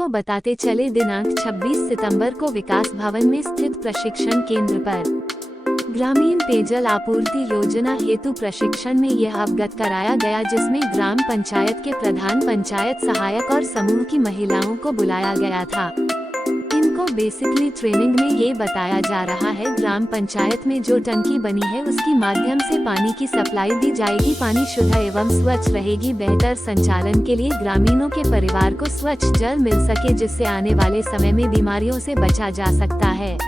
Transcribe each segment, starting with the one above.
आपको बताते चले दिनांक 26 सितंबर को विकास भवन में स्थित प्रशिक्षण केंद्र पर ग्रामीण पेयजल आपूर्ति योजना हेतु प्रशिक्षण में यह अवगत कराया गया, जिसमें ग्राम पंचायत के प्रधान, पंचायत सहायक और समूह की महिलाओं को बुलाया गया था। इनको बेसिकली ट्रेनिंग में ये बताया जा रहा है, ग्राम पंचायत में जो टंकी बनी है उसकी माध्यम से पानी की सप्लाई दी जाएगी, पानी शुद्ध एवं स्वच्छ रहेगी। बेहतर संचालन के लिए ग्रामीणों के परिवार को स्वच्छ जल मिल सके, जिससे आने वाले समय में बीमारियों से बचा जा सकता है।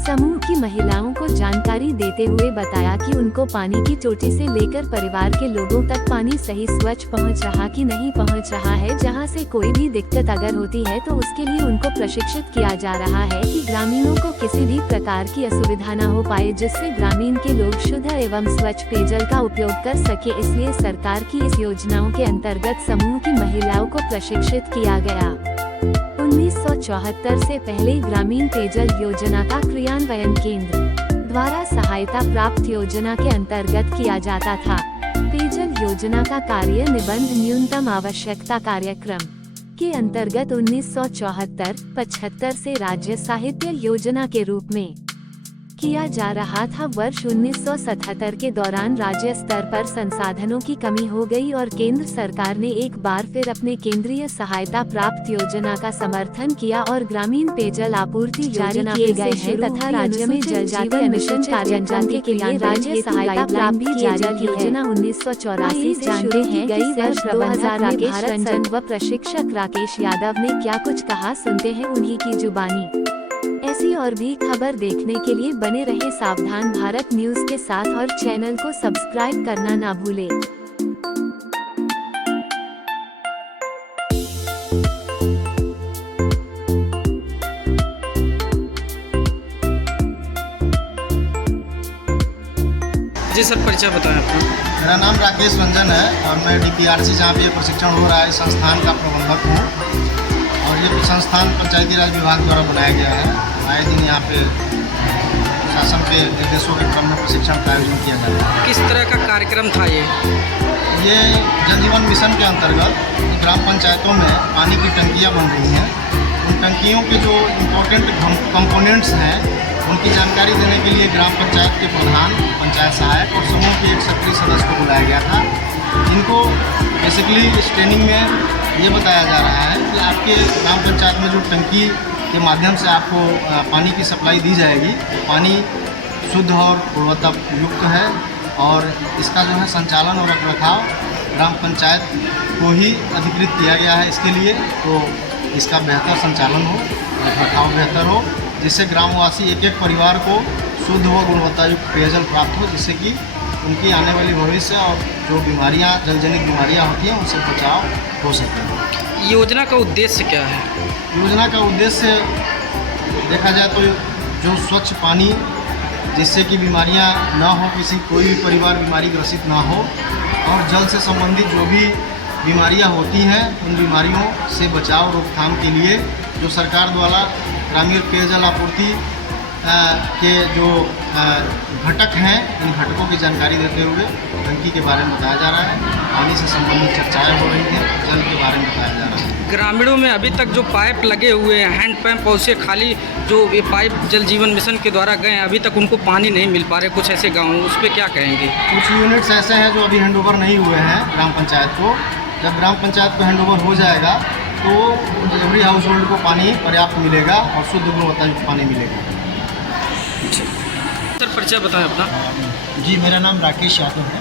समूह की महिलाओं को जानकारी देते हुए बताया कि उनको पानी की टोटी से लेकर परिवार के लोगों तक पानी सही स्वच्छ पहुंच रहा कि नहीं पहुंच रहा है। जहां से कोई भी दिक्कत अगर होती है तो उसके लिए उनको प्रशिक्षित किया जा रहा है कि ग्रामीणों को किसी भी प्रकार की असुविधा न हो पाए, जिससे ग्रामीण के लोग शुद्ध एवं स्वच्छ पेयजल का उपयोग कर सके। इसलिए सरकार की इस योजनाओं के अंतर्गत समूह की महिलाओं को प्रशिक्षित किया गया। 1974 से पहले ग्रामीण पेयजल योजना का क्रियान्वयन केंद्र द्वारा सहायता प्राप्त योजना के अंतर्गत किया जाता था। पेयजल योजना का कार्य निबंध न्यूनतम आवश्यकता कार्यक्रम के अंतर्गत 1974-75 से राज्य साहित्य योजना के रूप में किया जा रहा था। वर्ष 1977 के दौरान राज्य स्तर पर संसाधनों की कमी हो गई और केंद्र सरकार ने एक बार फिर अपने केंद्रीय सहायता प्राप्त योजना का समर्थन किया और ग्रामीण पेयजल आपूर्ति योजना किए गए हैं तथा राज्य में जल जीवन मिशन कार्यान्वयन के लिए राज्य सहायता प्राप्त की जारी योजना 1984 से जानते हैं गई। वर्ष 2000 राकेश रंजन व प्रशिक्षक राकेश यादव ने क्या कुछ कहा, सुनते हैं उन्हीं की जुबानी। ऐसी और भी खबर देखने के लिए बने रहे सावधान भारत न्यूज के साथ और चैनल को सब्सक्राइब करना ना भूले। जी सर, परिचय बताएं आपका। मेरा नाम राकेश रंजन है और मैं DPRC जहाँ पे प्रशिक्षण हो रहा है संस्थान का प्रबंधक हूँ। और ये संस्थान पंचायती राज विभाग द्वारा बनाया गया है। आए दिन यहाँ पे शासन के निर्देशों के क्रम में प्रशिक्षण का आयोजन किया जाता है। किस तरह का कार्यक्रम था ये? जल जीवन मिशन के अंतर्गत ग्राम पंचायतों में पानी की टंकियाँ बन रही हैं। उन टंकियों के जो इम्पोर्टेंट कंपोनेंट्स हैं उनकी जानकारी देने के लिए ग्राम पंचायत के प्रधान, पंचायत सहायक और समूह के एक सक्रिय सदस्य को बुलाया गया था। इनको बेसिकली इस ट्रेनिंग में ये बताया जा रहा है कि आपके ग्राम पंचायत में जो टंकी के माध्यम से आपको पानी की सप्लाई दी जाएगी, पानी शुद्ध और गुणवत्ता युक्त है और इसका जो है संचालन और रखरखाव ग्राम पंचायत को ही अधिकृत किया गया है। इसके लिए तो इसका बेहतर संचालन हो, रखरखाव बेहतर हो, जिससे ग्रामवासी एक एक परिवार को शुद्ध व गुणवत्ता युक्त पेयजल प्राप्त हो, जिससे कि उनकी आने वाली भविष्य और जो बीमारियां, जलजनित बीमारियां होती हैं उनसे बचाव हो सके। योजना का उद्देश्य क्या है? योजना का उद्देश्य देखा जाए तो जो स्वच्छ पानी, जिससे कि बीमारियां ना हो, कोई भी परिवार बीमारी ग्रसित ना हो, और जल से संबंधित जो भी बीमारियां होती हैं उन बीमारियों से बचाव रोकथाम के लिए जो सरकार द्वारा ग्रामीण पेयजल आपूर्ति के जो घटक हैं, इन घटकों की जानकारी देते हुए टंकी के बारे में बताया जा रहा है। पानी से संबंधित चर्चाएं हो रही हैं, जल के बारे में बताया जा रहा है। ग्रामीणों में अभी तक जो पाइप लगे हुए हैं, हैंड पंप, और उसे खाली जो ये पाइप जल जीवन मिशन के द्वारा गए हैं, अभी तक उनको पानी नहीं मिल पा रहे। कुछ ऐसे गाँव, उस पर क्या कहेंगे? कुछ यूनिट्स ऐसे हैं जो अभी हैंडओवर नहीं हुए हैं ग्राम पंचायत को। जब ग्राम पंचायत को हैंडओवर हो जाएगा तो एवरी हाउस होल्ड को पानी पर्याप्त मिलेगा और शुद्ध गुणवत्ता युक्त पानी मिलेगा। सर, परिचय बताएं अपना। जी, मेरा नाम राकेश यादव है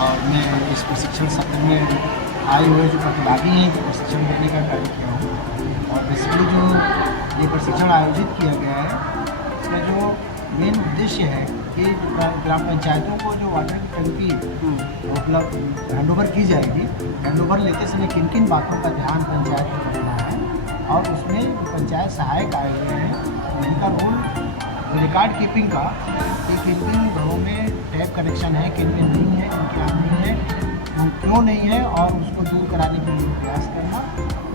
और मैं इस प्रशिक्षण सत्र में आए हुए जो प्रतिभागी हैं प्रशिक्षण देने का कार्य किया हूँ। और बेसिकली जो ये प्रशिक्षण आयोजित किया गया है, इसका जो मेन उद्देश्य है कि ग्राम पंचायतों को जो वाटर की टंकी उपलब्ध हैंडओवर की जाएगी, हैंडओवर लेते समय किन किन बातों का ध्यान पंचायत को रखना है, और उसमें जो पंचायत सहायक आए हुए हैं उनका रोल रिकॉर्ड कीपिंग का, कि किन किन घरों में टैप कनेक्शन है, किन में नहीं है, इनके यहाँ नहीं है, वो क्यों नहीं है, और उसको दूर कराने के लिए प्रयास करना,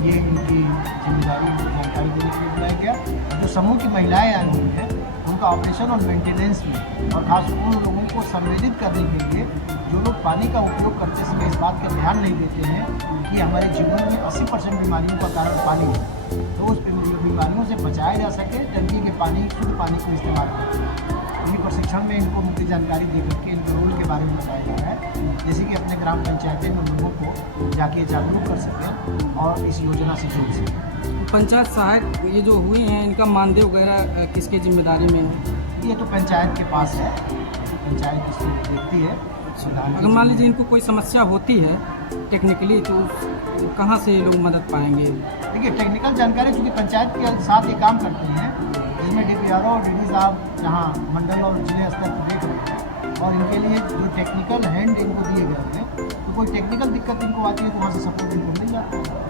ये इनकी जिम्मेदारी जानकारी देने के लिए बुलाया गया। जो समूह की महिलाएं आई हुई हैं उन उनका ऑपरेशन और मेंटेनेंस में, और खास उन लोगों को सम्मिलित करने के लिए जो लोग पानी का उपयोग करते समय इस बात का ध्यान नहीं देते हैं कि हमारे जीवन में 80% बीमारियों का कारण पानी है, तो उस बीमारियों से बचाया जा सके टंकी के पानी, शुद्ध पानी को इस्तेमाल करें। इसी प्रशिक्षण में इनको मुख्य जानकारी दे करके इनके रोल के बारे में बताया जा रहा है, जैसे कि अपने ग्राम पंचायतें में लोगों को जाके जागरूक कर सकें और इस योजना से जुड़ सकें। पंचायत सहायक ये जो हुए हैं इनका मानदेय वगैरह किसकी जिम्मेदारी में है? ये तो पंचायत के पास है, पंचायत इसको देखती है। अगर मान लीजिए इनको कोई समस्या होती है टेक्निकली तो कहाँ से लोग मदद पाएंगे? देखिए, टेक्निकल जानकारी चूँकि पंचायत के साथ ये काम करते हैं, जिसमें DPRO और DD साहब जहाँ मंडल और जिले स्तर पर देख रहे हैं, और इनके लिए जो टेक्निकल हैंड इनको दिए गए हैं, तो कोई टेक्निकल दिक्कत इनको आती है तो वहाँ से सपोर्ट इनको मिल जाता है।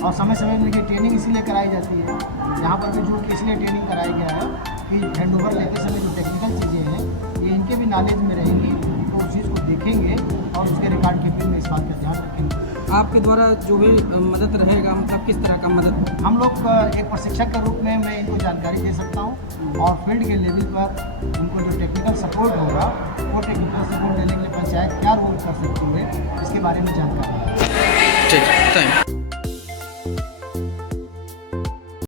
और समय समय में इनकी ट्रेनिंग इसीलिए कराई जाती है, यहाँ पर भी जुड़ के इसलिए ट्रेनिंग कराया गया है कि हैंड ओवर लेते समय जो टेक्निकल चीज़ें हैं ये इनके भी नॉलेज में रहेंगी, तो उस चीज़ को देखेंगे और उसके रिकॉर्ड कीपिंग में इस बात का ध्यान रखेंगे। आपके द्वारा जो भी मदद रहेगा, मतलब किस तरह का मदद? हम लोग एक प्रशिक्षक के रूप में मैं इनको जानकारी दे सकता हूँ, और फील्ड के लेवल पर उनको जो टेक्निकल सपोर्ट होगा वो टेक्निकल सपोर्ट देने के लिए पंचायत क्या रोल कर सकती है इसके बारे में जानकारी। ठीक, थैंक यू।